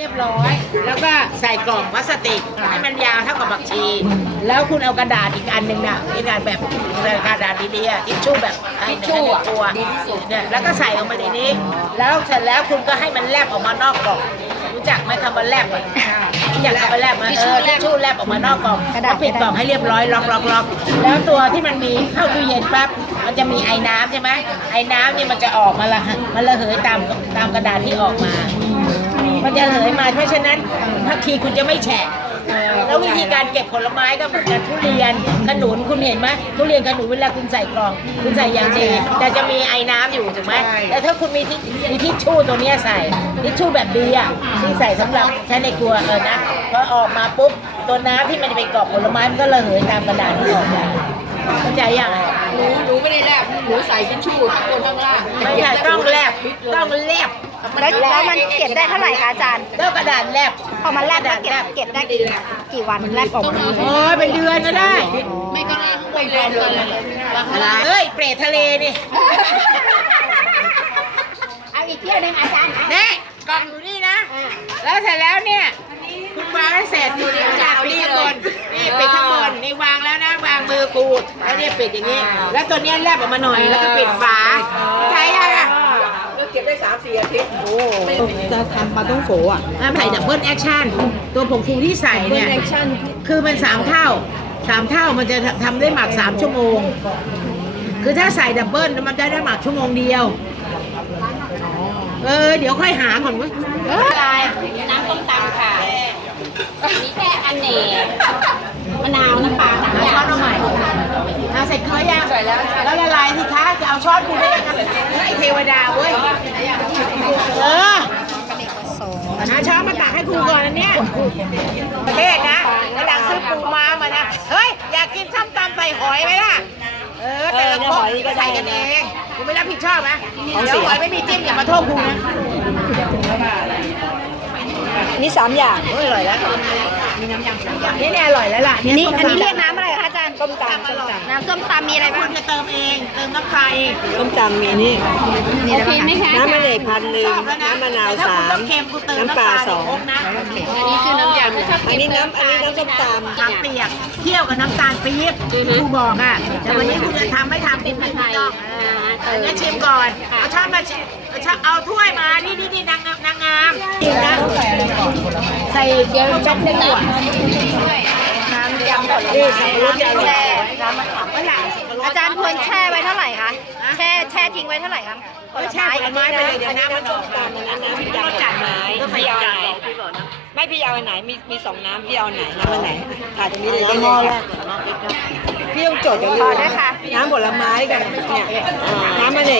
เรียบร้อย แล้วก็ใส่กล่องพลาสติกให้มันยาวเท่ากับผักชี แล้วคุณเอากระดาษอีกอันหนึ่งน่ะกระดาษแบบกระดาษดีๆทิชชู่แบบทิชชู่ตัวเนี่ยแล้วก็ใส่ลงไปในนี้ แล้วเสร็จแล้วคุณก็ให้มันแลบออกมานอกกล่องรู้จักไหมคำว่าแลบอ่ะรู้จักคำว่าแลบไหมทิชชู่แลบออกมานอกกล่องแล้วปิดกล่องให้เรียบร้อยล็อกแล้วตัวที่มันมีเข้าตู้เย็นปั๊บมันจะมีไอ้น้ำใช่ไหมไอ้น้ำนี่มันจะออกมามันระเหยตามกระดาษที่ออกมา มันจะระเหยมาเพราะฉะนั้นผักชีคุณจะไม่แฉะแล้ววิธีการเก็บผลไม้ก็เหมือนกันทุเรียนขนุนคุณเห็นไหมทุเรียนขนุนเวลาคุณใส่กล่องคุณใส่อย่างดีแต่จะมีไอ้น้ำอยู่ถูกไหมแต่ถ้าคุณมีทิชชู่ตัวนี้ใส่ทิชชู่แบบดีอ่ะที่ใส่สำหรับใช้ในครัวนะพอออกมาปุ๊บตัวน้ำที่มันจะไปเกาะผลไม้มันก็ระเหยตามกระดาษที่ออกมาเข้าใจยังหนูไม่ได้แลบหนูใส่ทิชชู่ข้างบนข้างล่างไม่ใช่ต้องแลบแล้วมันเก็บได้เท่าไหร่คะอาจารย์แล้วกระดาษแลบพอมันแลบแล้วเก็บได้กี่วันแลบออกมาโอ้ยเป็นเดือนก็ได้ไม่ก็ไม่แลบเลยเฮ้ยเปรตทะเลนี่เอาอีกเที่ยวหนึ่งอาจารย์นี่กล่องอยู่นี่นะแล้วเสร็จแล้วเนี่ยคุณวางให้เสร็จอยู่ในกระดาษปิดข้างบนนี่ปิดข้างบนนี่วางแล้วนะวางมือกูแล้วเนี่ยปิดอย่างนี้ แล้วตัวเนี้ยแลบออกมาหน่อยแล้วก็ปิดฝาใช่ยังอ่ะเก็บได้3-4 อาทิตย์โอ้จะทำปลาต้องโขอ่ะใส่ดับเบิลแอคชั่นตัวผงฟูที่ใส่เนี่ยคือมัน3 เท่ามันจะทำได้หมัก3 ชั่วโมงคือถ้าใส่ดับเบิลมันจะได้หมักชั่วโมงเดียวเดี๋ยวค่อยหาก่อนเว้ยอะไรน้ำต้มตำค่ะมีแค่อันเนมะนาวน้ำปลา3 อย่างช้อนเอาใหม่เอาใส่เกลือย่างใส่แล้วละลายสิคะจะเอาช้อนกูได้ยังไงไอเทวดาเว้ยหาช้อนมาตักให้กูก่อนอันเนี้ยประเทศนะแล้วหลังซื้อปูม้ามานะเฮ้ยอยากกินส้มตำใส่หอยไหมล่ะแต่ละคนก็ใส่กันเองกูไม่รับผิดชอบนะเดี๋ยวหอยไม่มีจิ้มอย่ามาโทษกูนะนี่3 อย่างอร่อยแล้วมีน้ำยำนี่อร่อยแล้วล่ะอันนี้เรียกน้ำอะไรคะอาจารย์ส้มตำน้ำส้มตำมีอะไรบ้างคุณจะเติมเองเติมน้ำปลาเอง ส้มตำมีนี่ โอเคไหมคะน้ำมะนาว1,000น้ำมะนาว3น้ำปลา2นะอันนี้คือน้ำยำอันนี้น้ำส้มตำน้ำเปียกเคี่ยวกับน้ำตาลปี๊บครูบอกอ่ะแต่วันนี้คุณจะทำไม่ทำกินไม่ต้องอันนี้ชิมก่อนเอาช้อนมาเอาถ้วยมานี่นางงามจริงนะใส่เกลือจับได้หมดน้ำยำก่อนเลยใส่รสแช่น้ำมะขามก็อย่างอาจารย์ควรแช่ไว้เท่าไหร่คะแช่ทิ้งไว้เท่าไหร่คะแช่ผลไม้ไปเลยเดี๋ยวน้ำมันออกน้ำพี่จัดไม้พี่เอาไหนไม่พี่เอาอันไหนมี2 น้ำพี่เอาไหนน้ำอันไหนถ่ายตรงนี้เลยได้เลยพี่ต้องจดเดี๋ยวน้ำผลไม้กันเนี่ยน้ำมันเ